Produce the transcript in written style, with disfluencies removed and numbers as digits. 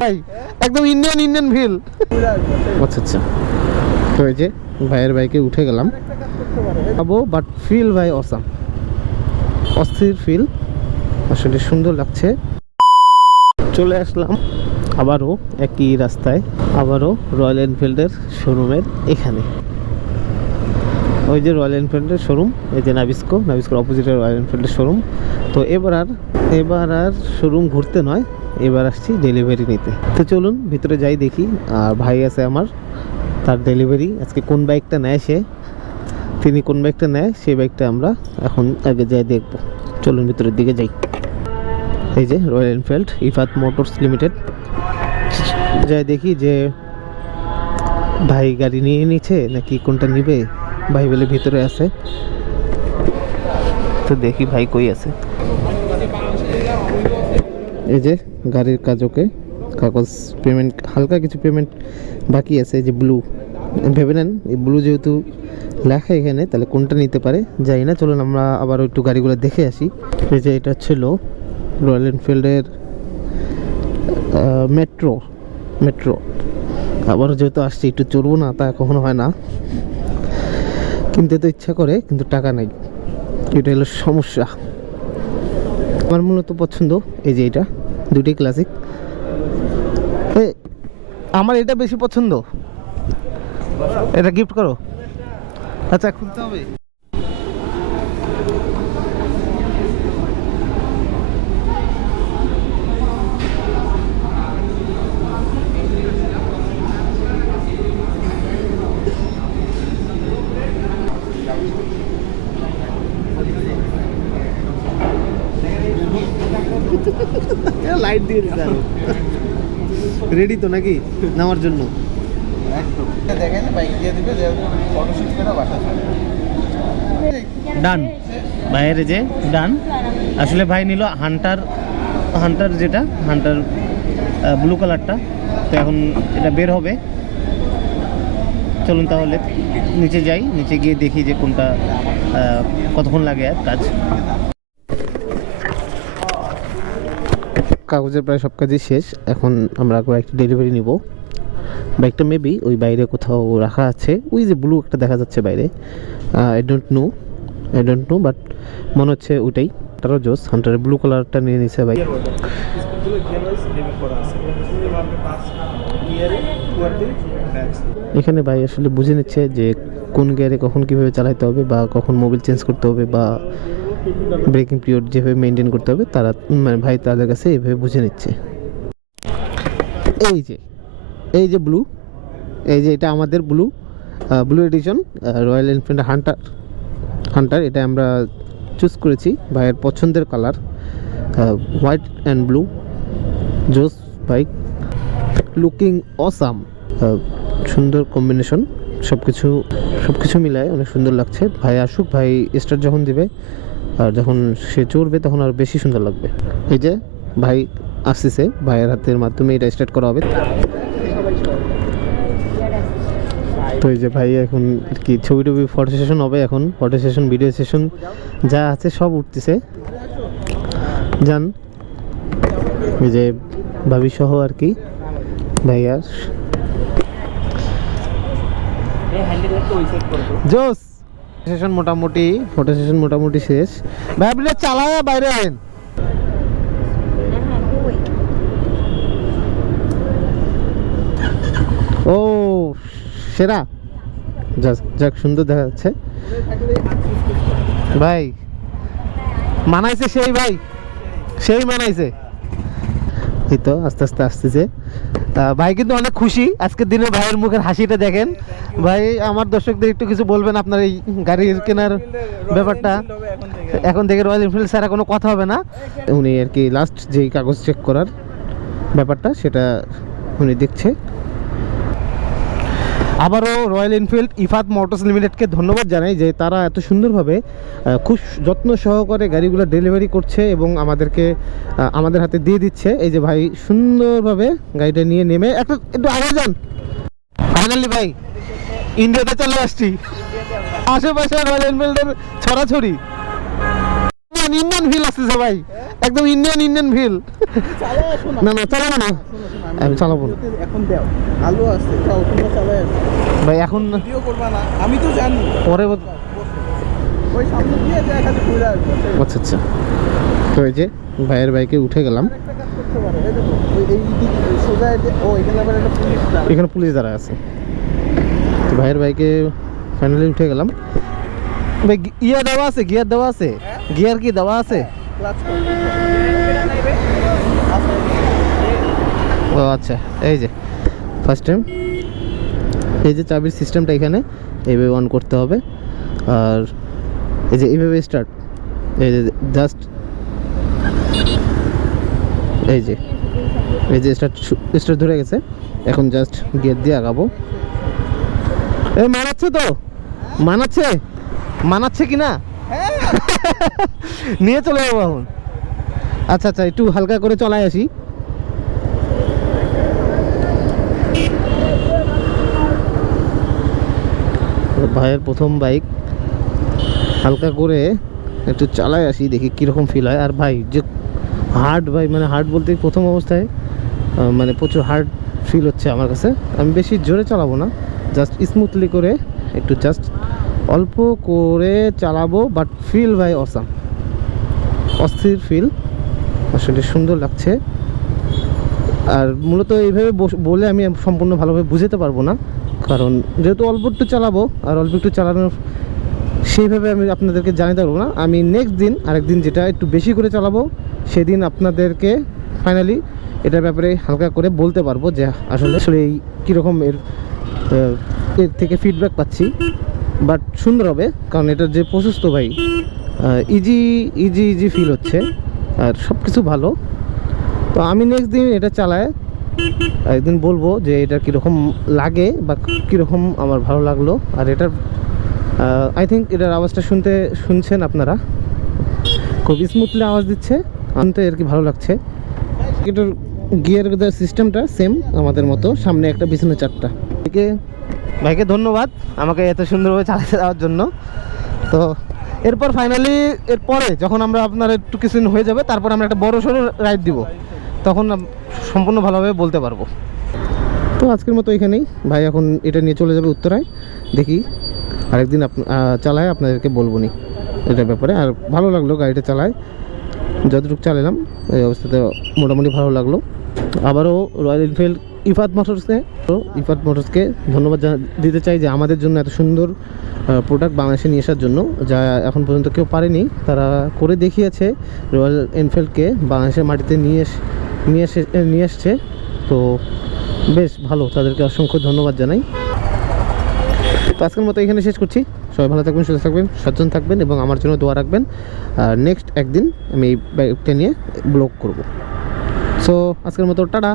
ভাই একদম Indian feel. আচ্ছা আচ্ছা, তো এই যে ভাইয়ের বাইকে উঠে গেলাম, যাবো বাট ফিল ভাই অসাম, অস্থির ফিল, আসলে সুন্দর লাগছে। চলে আসলাম আবারও একই রাস্তায়, আবারও রয়্যাল এনফিল্ডের শোরুমের এখানে। ওই যে রয়্যাল এনফিল্ডের শোরুম, এই যে নাবিস্কোর অপোজিটে রয়্যাল এনফিল্ডের শোরুম। তো এবার আর শোরুম ঘুরতে নয়, এবার আসছি ডেলিভারি নিতে। তো চলুন ভিতরে যাই দেখি। আর ভাই আছে আমার, তার ডেলিভারি আজকে কোন বাইকটা নেয় তিনি কোন বাইকটা নেয় সেই বাইকটা আমরা এখন আগে যাই দেখবো। চলুন ভিতরের দিকে যাই। এই যে royal Enfield Ifat motors limited, যাই দেখি যে ভাই গাড়ি নিয়ে নিচ্ছে নাকি কোনটা নিবে। ভাই বলে ভিতরে আছে, তো দেখি ভাই কই আছে। এই যে গাড়ির কাগজ পেমেন্ট, হালকা কিছু পেমেন্ট বাকি আছে। এই যে ব্লু, ভেবে নেন এই ব্লু যেহেতু লেখা এখানে, তাহলে কোনটা নিতে পারে জানি না। চলুন আমরা আবার একটু গাড়িগুলো দেখে আসি। এই যে এটা ছিল রয়্যাল এনফিল্ডের মেট্রো। আবারও যেহেতু আসছি একটু চড়বো না, তা কখনো হয় না, কিনতে তো ইচ্ছা করে কিন্তু টাকা নাই, এটা হলো সমস্যা। আমার মূলত পছন্দ এই যে এটা, দুটোই ক্লাসিক। আমার এটা বেশি পছন্দ, এটা গিফট করো। আচ্ছা খুলতে হবে। লাইট দিয়ে দিতে রেডি তো নাকি নেওয়ার জন্য? ডান ভাইয়ের যে ডান। আসলে ভাই নিল হান্টার যেটা হান্টার ব্লু কালারটা। তো এখন এটা বের হবে, চলুন তাহলে নিচে যাই, নিচে গিয়ে দেখি যে কোনটা কতক্ষণ লাগে আর কাজ। কাগজের প্রায় সব কাজই শেষ, এখন আমরা একটা ডেলিভারি নিব। বাইকটা মেবি ওই বাইরে কোথাও রাখা আছে, ওই যে ব্লু একটা দেখা যাচ্ছে বাইরে। আই ডোন্ট নো বাট মনে হচ্ছে ওইটাই। তারও জোস হান্টারের ব্লু কালারটা নিয়ে নিছে ভাই। এখানে ভাই আসলে বুঝে নিচ্ছে যে কোন গিয়ারে কখন কীভাবে চালাতে হবে, বা কখন মোবিল চেঞ্জ করতে হবে, বা ব্রেকিং পিরিয়ড যেভাবে মেনটেন করতে হবে, তারা মানে ভাই তাদের কাছে এইভাবে বুঝে নিচ্ছে। এই যে ব্লু, এই যে এটা আমাদের blue edition Royal Enfield Hunter. এটা আমরা চুজ করেছি, ভাইয়ের পছন্দের কালার, হোয়াইট অ্যান্ড ব্লু। জোস বাইক, লুকিং অসাম, সুন্দর কম্বিনেশন, সব কিছু মিলায় অনেক সুন্দর লাগছে। ভাই আসুক, ভাই স্টার্ট যখন দিবে আর যখন সে চড়বে তখন আর বেশি সুন্দর লাগবে। এই যে ভাই আসতেছে, ভাইয়ের হাতের মাধ্যমে এটা স্টার্ট করা হবে। তো এই যে ভাই এখন কি ছবি ফটো সেশন হবে, এখন ফটো সেশন ভিডিও সেশন যা আছে সব উঠতেছে। যান এই যে ভাবি সহ আর কি ভাইয়া জোস ফটো সেশন মোটামুটি শেষ। ভাই আপনি চালায় বাইরে আছেন? ও সেরা, যাক সুন্দর দেখা যাচ্ছে ভাই। মানাইছে সেই মানাইছে। এই তো আস্তে আস্তে আসতেছে ভাই, কিন্তু অনেক খুশি আজকের দিনে। ভাইয়ের মুখের হাসিটা দেখেন। ভাই আমার দর্শকদের একটু কিছু বলবেন আপনার এই গাড়ির কেনার ব্যাপারটা। এখন থেকে রয়্যাল এনফিল্ড ছাড়া কোনো কথা হবে না। উনি আর কি লাস্ট যেই কাগজ চেক করার ব্যাপারটা সেটা উনি দেখছে। আবারও রয়্যাল এনফিল্ড ইফাত মোটরস লিমিটেডকে ধন্যবাদ জানাই যে তারা এত সুন্দরভাবে খুব যত্ন সহকারে গাড়িগুলো ডেলিভারি করছে এবং আমাদের হাতে দিয়ে দিচ্ছে। এই যে ভাই সুন্দরভাবে গাড়িটা নিয়ে নেমে একটু আগে যান। ফাইনালি ভাই ইন্ডিয়াতে চলে আসছি, আশেপাশে রয়্যাল এনফিল্ডের ছড়াছড়ি। ইন্ডিয়ান ফিল আসতেছে ভাই, একদম ইন্ডিয়ান ফিল। না না চালাবো না, আমি চালাবো না এখন দাও, আলো আছে, যাও তোমরা চালাই আসো ভাই এখন। ভিডিও করবা না, আমি তো জানি পরে ওই সামনে দিয়ে যায় খালি ঘুরে আসবে। আচ্ছা আচ্ছা, তো এই যে ভাইয়ের বাইকে উঠে গেলাম। একটা কাজ করতে পারো, এই দেখো এই দিক সোজা ও এখানে আবার একটা পুলিশ দাঁড়ায়। এখানে পুলিশ দাঁড়ায় আছে। তো ভাইয়ের বাইকে ফাইনালি উঠে গেলাম। ভাই ইয়া দেওয়া আছে, গিয়ার দেওয়া আছে, গিয়ার কি দেওয়া আছে? ক্লাচ ও আচ্ছা, এই যে ফার্স্ট টাইম এই যে চাবির সিস্টেমটা এখানে এইভাবে অন করতে হবে, আর এই যে এইভাবে স্টার্ট, এই যে জাস্ট এই যে স্টার্ট ধরে গেছে, এখন জাস্ট গিয়ার দিয়ে আগাবো। এই মানাচ্ছে তো, মানাচ্ছে কি না? নিয়ে চলে যাবো এখন। আচ্ছা আচ্ছা, একটু হালকা করে চলাই আসি। ভাইয়ের প্রথম বাইক, হালকা করে একটু চালাই আসি, দেখি কীরকম ফিল হয়। আর ভাই যে হার্ড, ভাই মানে হার্ড বলতে প্রথম অবস্থায় মানে প্রচুর হার্ড ফিল হচ্ছে আমার কাছে। আমি বেশি জোরে চালাবো না, জাস্ট স্মুথলি করে একটু জাস্ট অল্প করে চালাবো, বাট ফিল ভাই অসাম, অস্থির ফিল, আসলে সুন্দর লাগছে। আর মূলত এইভাবে বলে আমি সম্পূর্ণ ভালোভাবে বুঝাতে পারবো না, কারণ যেহেতু অল্প একটু চালাবো আর অল্প একটু চালানোর সেইভাবে আমি আপনাদেরকে জানাতে পারবো না। আমি নেক্সট দিন আরেকদিন যেটা একটু বেশি করে চালাবো, সেদিন আপনাদেরকে ফাইনালি এটার ব্যাপারে হালকা করে বলতে পারবো যে আসলে এই কীরকম এর থেকে ফিডব্যাক পাচ্ছি। বাট সুন্দর হবে, কারণ এটার যে প্রসেস তো ভাই ইজি ফিল হচ্ছে, আর সব কিছু ভালো। তো আমি নেক্সট দিন এটা চালায় একদিন বলবো যে এটা কীরকম লাগে বা কীরকম আমার ভালো লাগলো। আর এটার আই থিঙ্ক এটার আওয়াজটা শুনছেন আপনারা, খুব স্মুথলি আওয়াজ দিচ্ছে, শুনতে আর কি ভালো লাগছে। এটার গিয়ার সিস্টেমটা সেম আমাদের মতো, সামনে একটা পিছনে চারটা। ভাইকে ধন্যবাদ আমাকে এত সুন্দরভাবে চালাতে দেওয়ার জন্য। তো এরপর ফাইনালি এরপরে যখন আমরা আপনার একটু কিছুদিন হয়ে যাবে, তারপর আমরা একটা বড় সড়ো রাইড দিব, তখন সম্পূর্ণ ভালোভাবে বলতে পারবো। তো আজকের মতো এখানেই, ভাই এখন এটা নিয়ে চলে যাবে উত্তরায়, দেখি আরেকদিন চালায় আপনাদেরকে বলবো নি এটার ব্যাপারে। আর ভালো লাগলো গাড়িটা চালায়, যতটুকু চালালাম এই অবস্থাতে মোটামুটি ভালো লাগলো। আবারও রয়্যাল এনফিল্ড ইফাত মোটরসকে ধন্যবাদ দিতে চাই যে আমাদের জন্য এত সুন্দর প্রোডাক্ট বাংলাদেশে নিয়ে আসার জন্য, যা এখন পর্যন্ত কেউ পারেনি, তারা করে দেখিয়েছে। রয়্যাল এনফিল্ডকে বাংলাদেশের মাটিতে নিয়ে আসছে, তো বেশ ভালো, তাদেরকে অসংখ্য ধন্যবাদ জানাই। তো আজকের মতো এখানে শেষ করছি। সবাই ভালো থাকবেন, সুস্থ থাকবেন, সচেতন থাকবেন এবং আমার জন্য দোয়া রাখবেন। আর নেক্সট একদিন আমি এই বাইকটা নিয়ে ব্লগ করব। সো আজকের মতো টাটা।